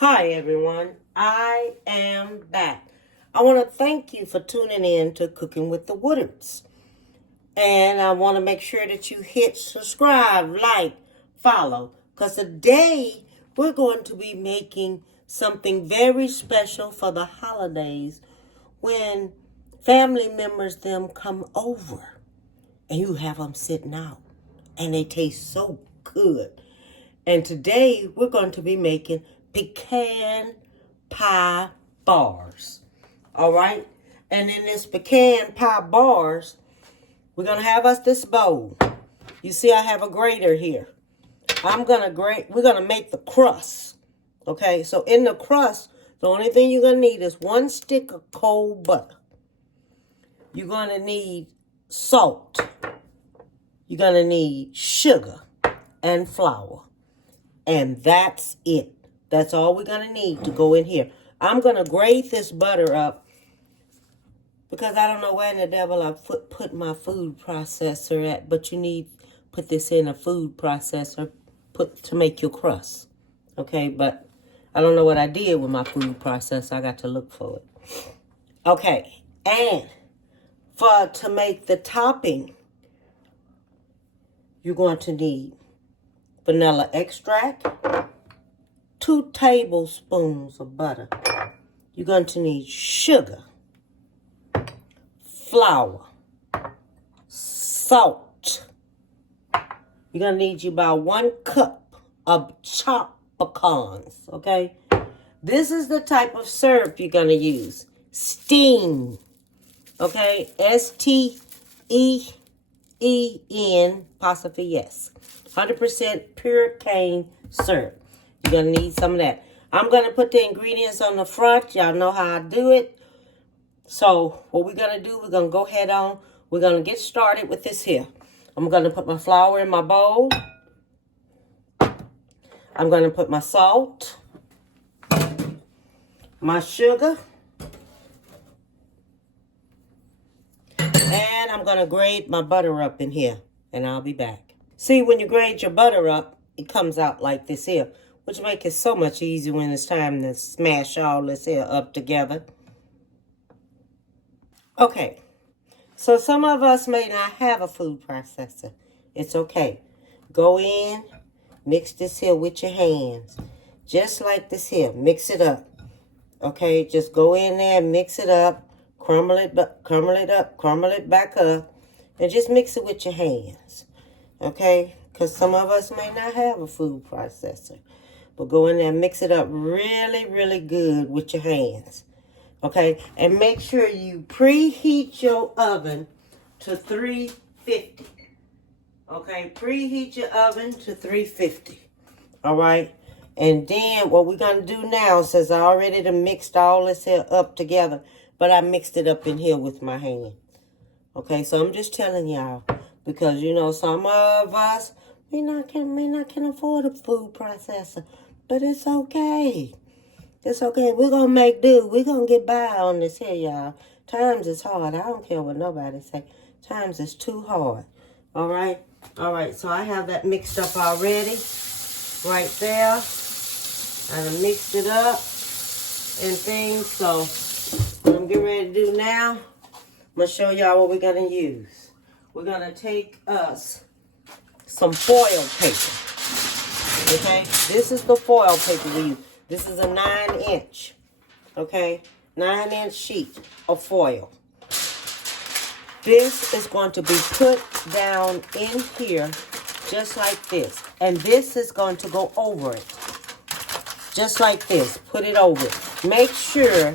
Hi everyone, I am back. I want to thank you for tuning in to Cooking with the Woodards. And I want to make sure that you hit subscribe, like, follow. Because today we're going to be making something very special for the holidays when family members them come over and you have them sitting out. And they taste so good. And today we're going to be making Pecan Pie Bars. All right? And in this Pecan Pie Bars, we're going to have us this bowl. You see I have a grater here. We're going to make the crust. Okay? So in the crust, the only thing you're going to need is 1 stick of cold butter. You're going to need salt. You're going to need sugar and flour. And that's it. That's all we're going to need to go in here. I'm going to grate this butter up because I don't know where in the devil I put my food processor at. But you need put this in a food processor to make your crust. Okay, but I don't know what I did with my food processor. I got to look for it. Okay, and to make the topping, you're going to need vanilla extract, 2 tablespoons of butter. You're going to need sugar, flour, salt. You're going to need about 1 cup of chopped pecans, okay? This is the type of syrup you're going to use. Steam, okay? S-T-E-E-N, apostrophe yes. 100% pure cane syrup. You're going to need some of that. I'm going to put the ingredients on the front. Y'all know how I do it. So what we're going to do, we're going to go ahead on. We're going to get started with this here. I'm going to put my flour in my bowl. I'm going to put my salt, my sugar, and I'm going to grate my butter up in here. And I'll be back. See, when you grate your butter up, it comes out like this here, which makes it so much easier when it's time to smash all this here up together. Okay, so some of us may not have a food processor. It's okay. Go in, mix this here with your hands. Just like this here, mix it up. Okay, just go in there, mix it up, crumble it up, crumble it back up, and just mix it with your hands. Okay, because some of us may not have a food processor. But go in there and mix it up really, really good with your hands. Okay, and make sure you preheat your oven to 350. Okay, preheat your oven to 350. All right, and then what we're going to do now, since I already done mixed all this here up together, but I mixed it up in here with my hand. Okay, so I'm just telling y'all. Because, you know, some of us may not can afford a food processor. But it's okay. It's okay. We're going to make do. We're going to get by on this here, y'all. Times is hard. I don't care what nobody say. Times is too hard. All right? All right. So I have that mixed up already. Right there. I done mixed it up and things. So what I'm getting ready to do now, I'm going to show y'all what we're going to use. We're going to take us some foil paper. Okay? This is the foil paper we use. This is a 9-inch. Okay? 9-inch sheet of foil. This is going to be put down in here just like this. And this is going to go over it. Just like this. Put it over it. Make sure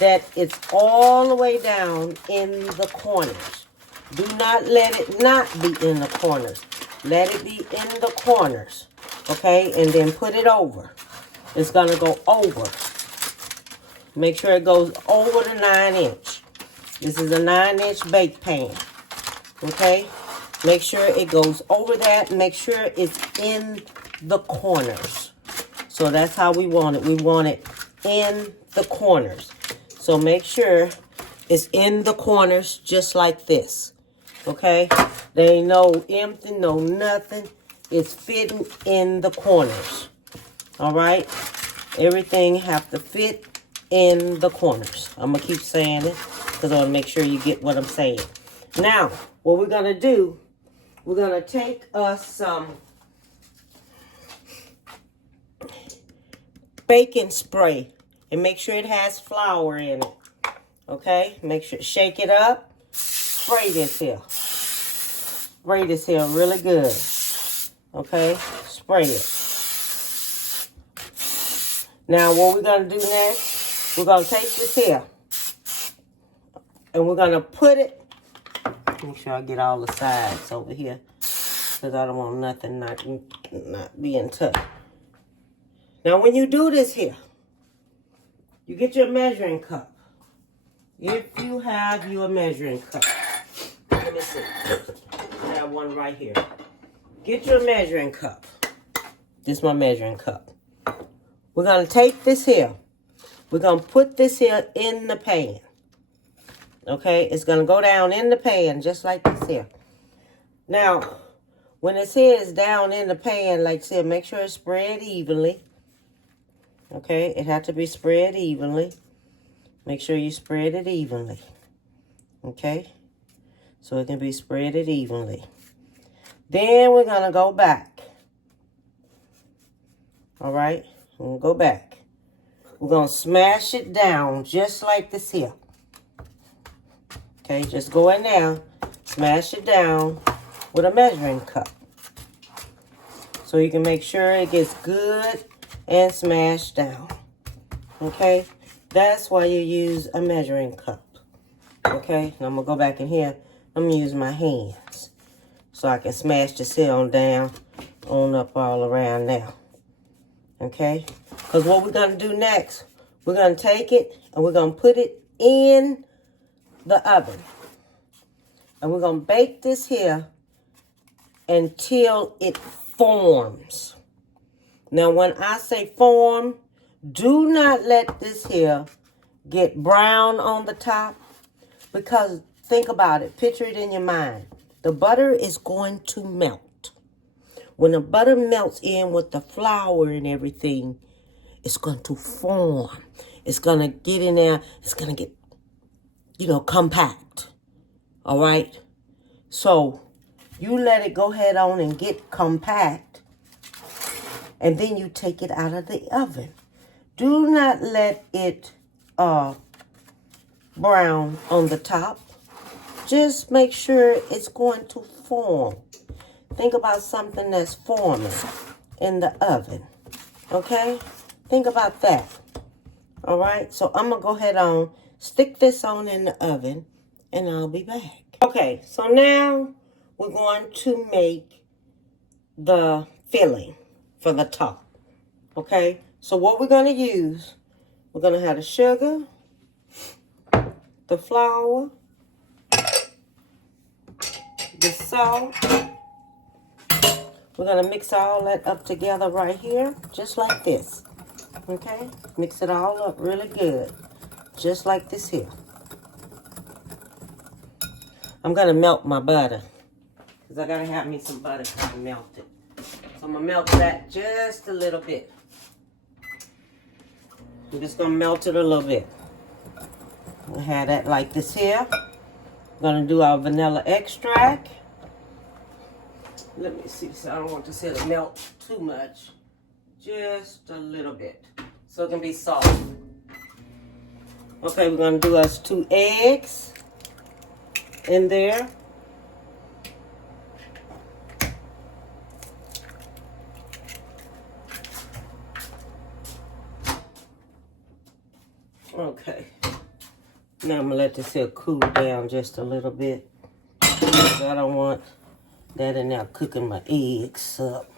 that it's all the way down in the corners. Do not let it not be in the corners. Let it be in the corners. Okay? And then put it over. It's going to go over. Make sure it goes over the 9-inch. This is a 9-inch bake pan. Okay? Make sure it goes over that. Make sure it's in the corners. So that's how we want it. We want it in the corners. So make sure it's in the corners just like this. Okay? There ain't no empty, no nothing. It's fitting in the corners. All right? Everything have to fit in the corners. I'm going to keep saying it because I want to make sure you get what I'm saying. Now, what we're going to do, we're going to take us some baking spray and make sure it has flour in it. Okay? Make sure, shake it up. Spray this here. Spray this here really good. Okay? Spray it. Now, what we're going to do next, we're going to take this here and we're going to put it, make sure I get all the sides over here because I don't want nothing not being touched. Now, when you do this here, you get your measuring cup. If you have your measuring cup, let me see. I have one right here. Get your measuring cup. This is my measuring cup. We're going to take this here. We're going to put this here in the pan. Okay? It's going to go down in the pan just like this here. Now, when it says down in the pan, like I said, make sure it's spread evenly. Okay? It has to be spread evenly. Make sure you spread it evenly. Okay? So it can be spread it evenly. Then we're going to go back. All right? We'll go back. We're going to smash it down just like this here. Okay, just go in there, smash it down with a measuring cup. So you can make sure it gets good and smashed down. Okay, that's why you use a measuring cup. Okay, now I'm going to go back in here. I'm going to use my hands so I can smash this here on down, on up all around now. Okay, because what we're going to do next, we're going to take it and we're going to put it in the oven. And we're going to bake this here until it forms. Now, when I say form, do not let this here get brown on the top. Because think about it. Picture it in your mind. The butter is going to melt. When the butter melts in with the flour and everything, it's going to form. It's going to get in there. It's going to get, compact. All right? So, you let it go ahead on and get compact. And then you take it out of the oven. Do not let it brown on the top. Just make sure it's going to form. Think about something that's forming in the oven. Okay? Think about that. All right? So I'm going to go ahead on, stick this on in the oven, and I'll be back. Okay, so now we're going to make the filling for the top. Okay? So what we're going to use, we're going to have the sugar, the flour, the salt. We're going to mix all that up together right here, just like this. Okay? Mix it all up really good, just like this here. I'm going to melt my butter, because I got to have me some butter kind of melted. So I'm going to melt that just a little bit. I'm just going to melt it a little bit. We'll have that like this here. We're going to do our vanilla extract. Let me see, so I don't want this here to melt too much. Just a little bit, so it can be soft. Okay, we're going to do us 2 eggs in there. Okay. Now I'm going to let this here cool down just a little bit. So I don't want that in there cooking my eggs up.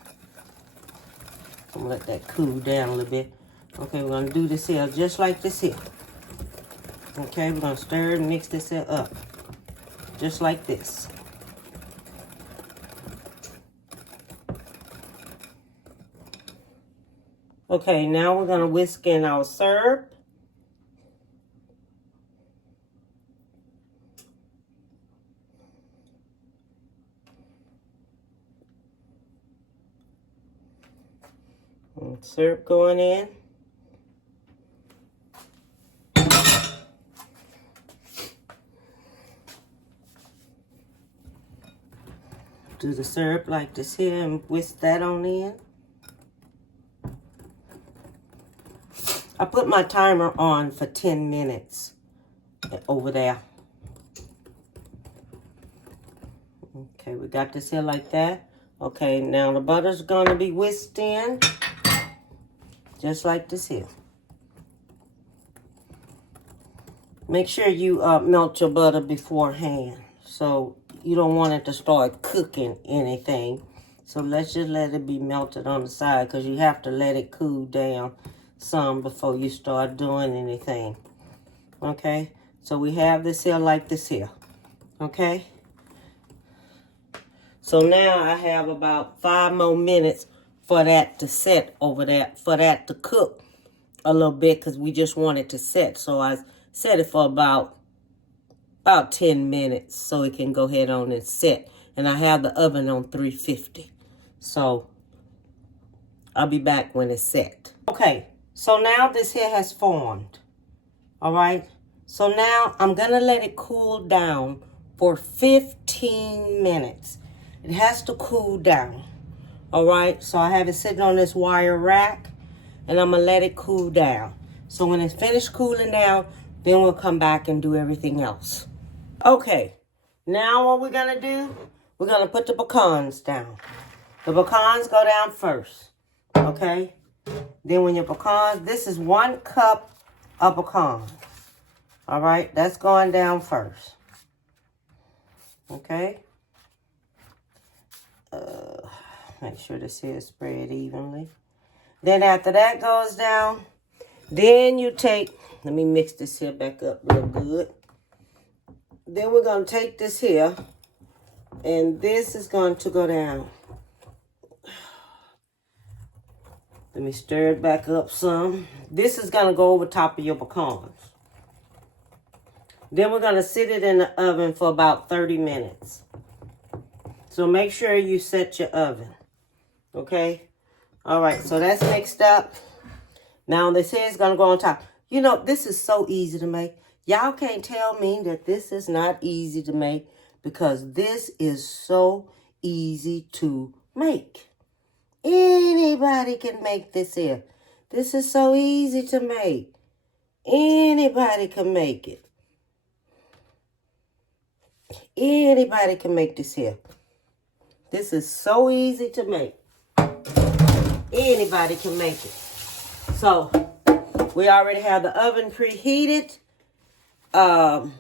I'm going to let that cool down a little bit. Okay, we're going to do this here just like this here. Okay, we're going to stir and mix this here up. Just like this. Okay, now we're going to whisk in our syrup. Syrup going in. do the syrup like this here and whisk that on in. I put my timer on for 10 minutes over there. Okay, we got this here like that. Okay, now the butter's going to be whisked in just like this here. Make sure you melt your butter beforehand, so you don't want it to start cooking anything. So let's just let it be melted on the side, because you have to let it cool down some before you start doing anything. Okay, so we have this here like this here. Okay, so now I have about 5 more minutes for that to set over there, for that to cook a little bit, because we just want it to set. So I set it for about 10 minutes so it can go ahead on and set. And I have the oven on 350. So I'll be back when it's set. Okay, so now this here has formed. All right, so now I'm gonna let it cool down for 15 minutes. It has to cool down. All right, so I have it sitting on this wire rack, and I'm gonna let it cool down. So when it's finished cooling down, then we'll come back and do everything else. Okay, now what we're gonna do, we're gonna put the pecans down. The pecans go down first, okay? Then when your pecans, this is 1 cup of pecans. All right, that's going down first. Okay? Make sure this here is spread evenly. Then after that goes down, then you take, let me mix this here back up real good. Then we're going to take this here, and this is going to go down. Let me stir it back up some. This is going to go over top of your pecans. Then we're going to sit it in the oven for about 30 minutes. So make sure you set your oven. Okay? All right, so that's mixed up. Now this here is going to go on top. You know, this is so easy to make. Y'all can't tell me that this is not easy to make, because this is so easy to make. Anybody can make this here. This is so easy to make. Anybody can make it. Anybody can make this here. This is so easy to make. Anybody can make it. So we already have the oven preheated to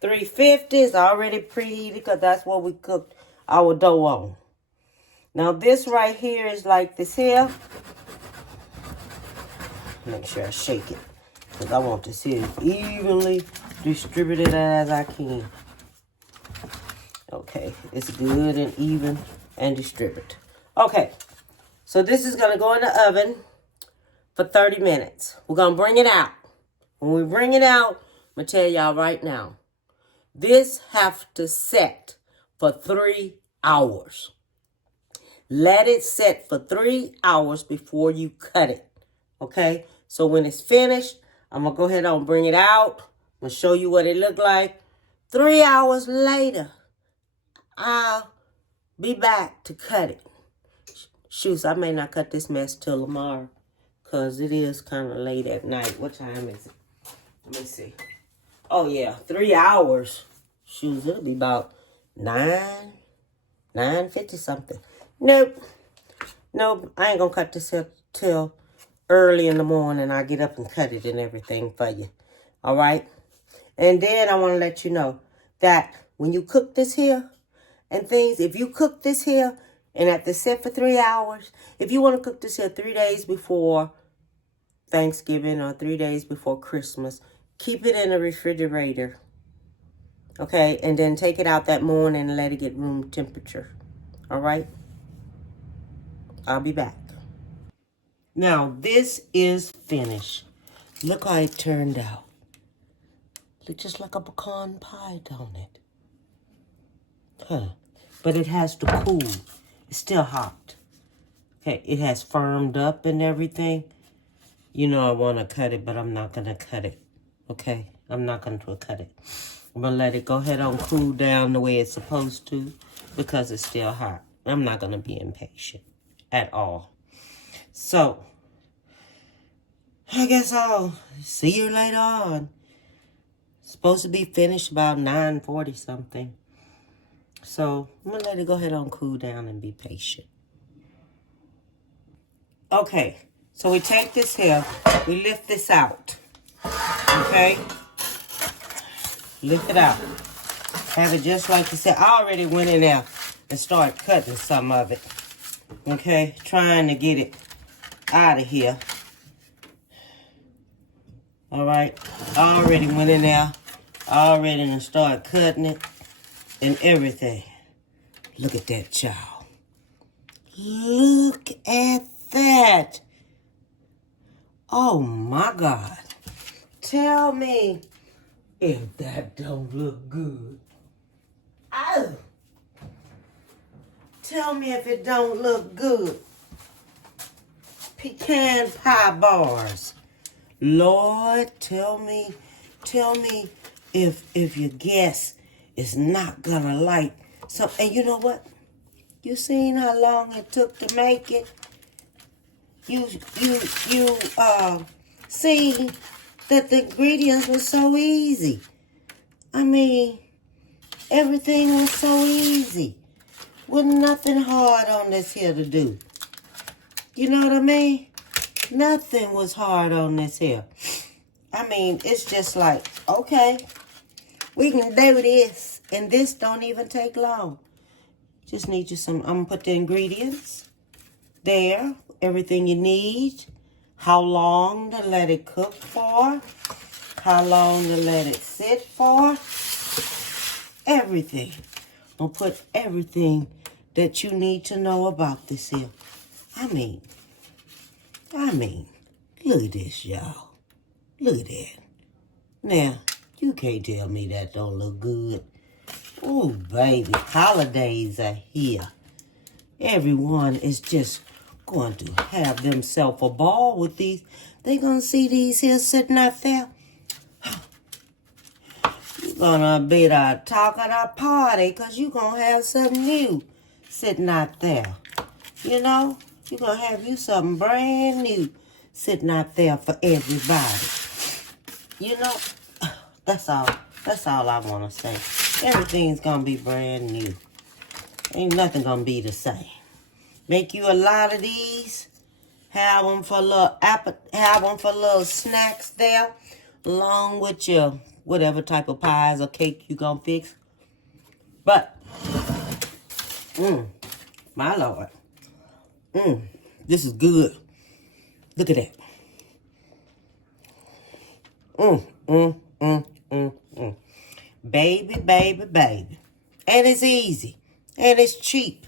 350. It's already preheated because that's what we cooked our dough on. Now this right here is like this here. Make sure I shake it, because I want this here evenly distributed as I can. Okay, it's good and even and distributed. Okay, so this is going to go in the oven for 30 minutes. We're going to bring it out. When we bring it out, I'm going to tell y'all right now, this have to set for 3 hours. Let it set for 3 hours before you cut it. Okay, so when it's finished, I'm going to go ahead and bring it out. I'm going to show you what it looked like. 3 hours later, I'll be back to cut it. Shoot, I may not cut this mess till tomorrow, because it is kind of late at night. What time is it? Let me see. Oh, yeah, 3 hours. Shoot, it'll be about 9:50 something. Nope, I ain't going to cut this till early in the morning. I get up and cut it and everything for you. All right? And then I want to let you know that when you cook this here and things, if you cook this here and at the set for 3 hours, if you want to cook this here 3 days before Thanksgiving or 3 days before Christmas, keep it in the refrigerator. Okay? And then take it out that morning and let it get room temperature. All right? I'll be back. Now, this is finished. Look how it turned out. Looks just like a pecan pie, don't it? Huh. But it has to cool. It's still hot. Okay, it has firmed up and everything. You know I want to cut it, but I'm not going to cut it. Okay, I'm not going to cut it. I'm going to let it go ahead and cool down the way it's supposed to because it's still hot. I'm not going to be impatient at all. So, I guess I'll see you later on. It's supposed to be finished about 9:40 something. So, I'm going to let it go ahead and cool down and be patient. Okay, so we take this here. We lift this out. Okay? Lift it out. Have it just like you said. I already went in there and started cutting some of it. Okay? Trying to get it out of here. Alright? I already went in there. I already started cutting it and everything. Look at that, child. Look at that. Oh, my God. Tell me if that don't look good. Oh. Tell me if it don't look good. Pecan Pie Bars. Lord, tell me if your guess is not gonna like some. And you know what? You seen how long it took to make it? You seen that the ingredients were so easy. I mean, everything was so easy. Wasn't nothing hard on this here to do. You know what I mean? Nothing was hard on this here. I mean, it's just like, okay, we can do this. And this don't even take long. Just need you some, I'm going to put the ingredients there. Everything you need. How long to let it cook for. How long to let it sit for. Everything. I'm going to put everything that you need to know about this here. I mean, look at this, y'all. Look at that. Now, you can't tell me that don't look good. Oh, baby, holidays are here. Everyone is just going to have themselves a ball with these. They gonna see these here sitting out there. You're gonna be the talk of the party because you're gonna have something new sitting out there. You know, you're gonna have you something brand new sitting out there for everybody. You know, that's all I want to say. Everything's going to be brand new. Ain't nothing going to be the same. Make you a lot of these. Have them for little snacks there. Along with your whatever type of pies or cake you going to fix. But, my Lord. This is good. Look at that. Baby, baby, baby. And it's easy. And it's cheap.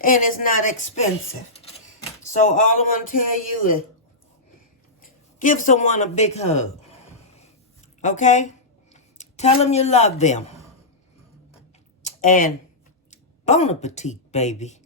And it's not expensive. So all I want to tell you is give someone a big hug. Okay? Tell them you love them. And bon appetit, baby.